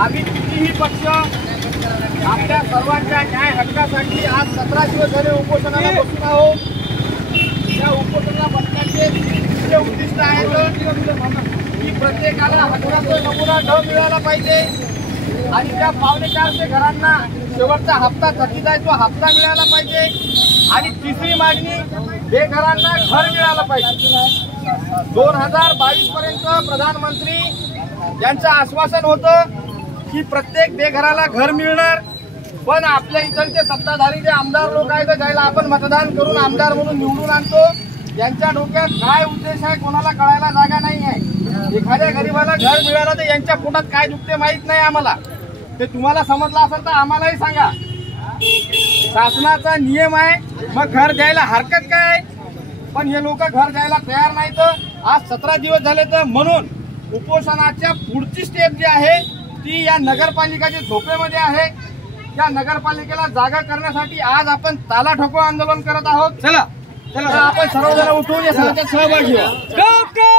आम्ही कितीही पक्ष आपल्या सर्वांच्या न्याय हक्कासाठी आज 17 दिवस झाले उपोषणाला बसून आहोत। या उपोषणाला बसण्याचे मुख्य उद्दिष्ट आहे की प्रत्येकाला हक्काचा नमुना ढ मिळाला पाहिजे आणि त्या 450 घरांना शेवटचा हप्ता थकीत आहे तो हप्ता मिळाला पाहिजे आणि तिसरी मागणी बेघरांना घर मिळालं पाहिजे। 2022 पर्यंत प्रधानमंत्री यांचं आश्वासन होतं की प्रत्येक बेघराला घर मिळणार, पण आपल्या इकडचे सत्ताधारी जे आमदार लोक आहेत ज्याला आपण मतदान करून आमदार म्हणून निवडून आणतो यांच्या डोक्यात काय उद्देश आहे कोणाला कळायला जागा नाही आहे। एखाद्या गरीबाला घर मिळालं तर यांच्या पोटात काय दुखते माहित नाही आम्हाला, ते तुम्हाला समजलं असेल तर आम्हालाही सांगा। शासनाचा नियम आहे मग घर द्यायला हरकत काय, पण हे लोक घर द्यायला तयार नाही। तर आज 17 दिवस झाले तर म्हणून उपोषणाच्या पुढची स्टेप जी आहे ती या नगरपालिकेच्या झोपेमध्ये आहे। या नगरपालिकेला जागा करण्यासाठी आज आपण ताला ठोको आंदोलन करत आहोत। चला आपण सर्वजण उठून या सहभागी